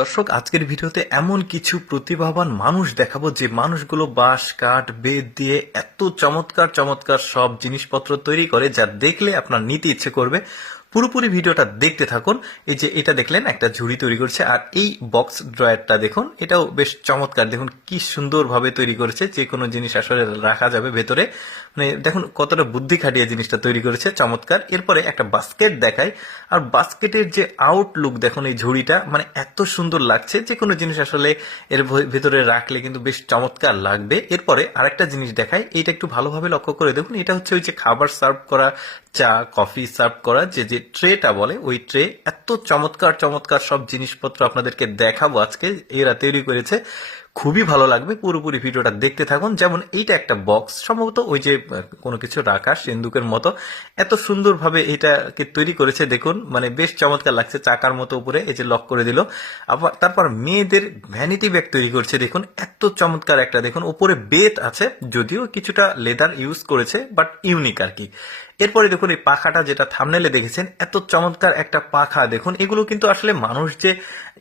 দর্শক, আজকের ভিডিওতে এমন কিছু প্রতিভাবান মানুষ দেখাবো যে মানুষগুলো বাঁশ কাঠ বেত দিয়ে এত চমৎকার চমৎকার সব জিনিসপত্র তৈরি করে যা দেখলে আপনার নিতে ইচ্ছে করবে। পুরোপুরি ভিডিওটা দেখতে থাকুন। এই যে এটা দেখলেন, একটা ঝুড়ি তৈরি করছে, আর এই বক্স ড্রয়ারটা দেখুন, এটাও বেশ চমৎকার। দেখুন কি সুন্দরভাবে তৈরি করেছে, যে কোনো জিনিস আসলে রাখা যাবে ভেতরে। মানে দেখুন কতটা বুদ্ধি খাটিয়ে জিনিসটা তৈরি করেছে, চমৎকার। এরপরে একটা বাস্কেট দেখায়, আর বাস্কেটের যে আউটলুক দেখুন, এই ঝুড়িটা মানে এত সুন্দর লাগছে, যে কোনো জিনিস আসলে এর ভেতরে রাখলে কিন্তু বেশ চমৎকার লাগবে। এরপরে আরেকটা জিনিস দেখায়, এইটা একটু ভালোভাবে লক্ষ্য করে দেখুন। এটা হচ্ছে ওই যে খাবার সার্ভ করা, চা কফি সার্ভ করা যে যে ট্রেটা বলে, ওই ট্রে। এত চমৎকার চমৎকার সব জিনিসপত্র আপনাদেরকে দেখাবো আজকে, এরা তৈরি করেছে। খুবই ভালো লাগবে, পুরোপুরি ভিডিওটা দেখতে থাকুন। যেমন এইটা একটা বক্স, সম্ভবত ওই যে কোনো কিছু রাখা সিন্দুকের মতো, এত সুন্দরভাবে এটাকে তৈরি করেছে দেখুন, মানে বেশ চমৎকার লাগছে। চাকার মতো উপরে এই যে লক করে দিল। আবার তারপর মেয়েদের ভ্যানিটি ব্যাগ তৈরি করছে দেখুন, এত চমৎকার একটা। দেখুন উপরে বেত আছে, যদিও কিছুটা লেদার ইউজ করেছে, বাট ইউনিক আর কি। এরপরে দেখুন এই পাখাটা, যেটা থাম্বনেলে দেখেছেন, এত চমৎকার একটা পাখা দেখুন। এগুলো কিন্তু আসলে মানুষ যে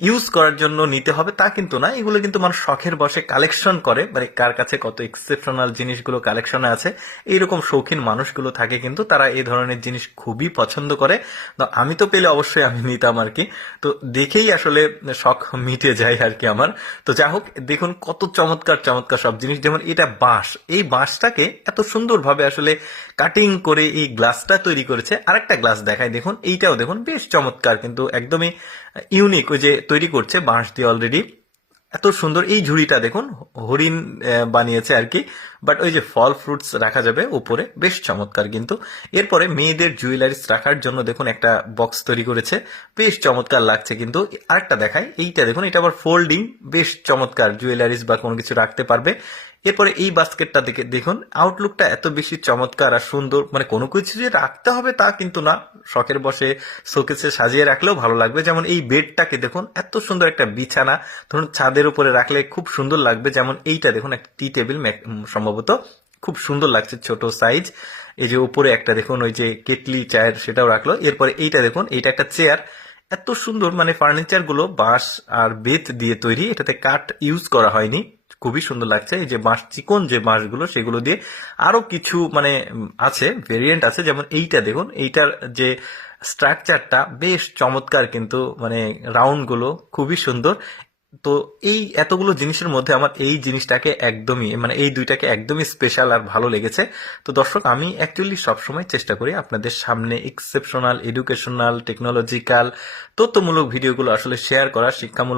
ইউজ করার জন্য নিতে হবে তা কিন্তু না, এগুলো কিন্তু মানুষ শখের বসে কালেকশন করে। মানে কার কাছে কত এক্সেপশনাল জিনিসগুলো কালেকশনে আছে, এইরকম শৌখিন মানুষগুলো থাকে কিন্তু, তারা এই ধরনের জিনিস খুবই পছন্দ করে। তো আমি তো পেলে অবশ্যই আমি নিতাম আর কি। তো দেখেই আসলে শখ মিটে যায় আর কি আমার। তো যাই হোক, দেখুন কত চমৎকার চমৎকার সব জিনিস। যেমন এটা বাঁশ, এই বাঁশটাকে এত সুন্দরভাবে আসলে কাটিং করে এই গ্লাসটা তৈরি করেছে। আরেকটা গ্লাস দেখায় দেখুন, এইটাও দেখুন বেশ চমৎকার, কিন্তু একদমই ইউনিক। ওই যে তৈরি করছে বাঁশ দিয়ে অলরেডি, এত সুন্দর। এই ঝুড়িটা দেখুন, হরিণ বানিয়েছে আর কি, বাট ওই যে ফল ফ্রুটস রাখা যাবে উপরে, বেশ চমৎকার কিন্তু। এরপরে মেয়েদের জুয়েলারিস রাখার জন্য দেখুন একটা বক্স তৈরি করেছে, বেশ চমৎকার লাগছে কিন্তু। আরেকটা দেখায়, এইটা দেখুন, এটা আবার ফোল্ডিং, বেশ চমৎকার, জুয়েলারিস বা কোনো কিছু রাখতে পারবে। এরপরে এই বাস্কেটটা দেখে দেখুন, আউটলুকটা এত বেশি চমৎকার আর সুন্দর। মানে কোনো কিছু যে রাখতে হবে তা কিন্তু না, শখের বসে শোকেসে সাজিয়ে রাখলেও ভালো লাগবে। যেমন এই বেডটাকে দেখুন, এত সুন্দর একটা বিছানা, ধরুন ছাদের উপরে রাখলে খুব সুন্দর লাগবে। যেমন এইটা দেখুন, একটা টি টেবিল সম্ভবত, খুব সুন্দর লাগছে, ছোট সাইজ। এই যে উপরে একটা দেখুন, ওই যে কেটলি চায়ের, সেটাও রাখলো। এরপরে এইটা দেখুন, এইটা একটা চেয়ার, এত সুন্দর। মানে ফার্নিচার গুলো বাঁশ আর বেত দিয়ে তৈরি, এটাতে কাঠ ইউজ করা হয়নি, খুবই সুন্দর লাগছে। এই যে বাঁশ, চিকন যে বাঁশগুলো, সেগুলো দিয়ে আরো কিছু মানে আছে, ভেরিয়েন্ট আছে। যেমন এইটা দেখুন, এইটার যে স্ট্রাকচারটা বেশ চমৎকার কিন্তু, মানে রাউন্ড গুলো খুবই সুন্দর। তো এই এতগুলো জিনিসের মধ্যে আমার এই জিনিসটাকে একদমই, মানে এই দুইটাকে একদমই স্পেশাল আর ভালো লেগেছে। তো দর্শক, আমি অ্যাকচুয়ালি সবসময় চেষ্টা করি আপনাদের সামনে এক্সেপশনাল, এডুকেশনাল, টেকনোলজিক্যাল, তথ্যমূলক ভিডিওগুলো আসলে শেয়ার করা, শিক্ষামূলক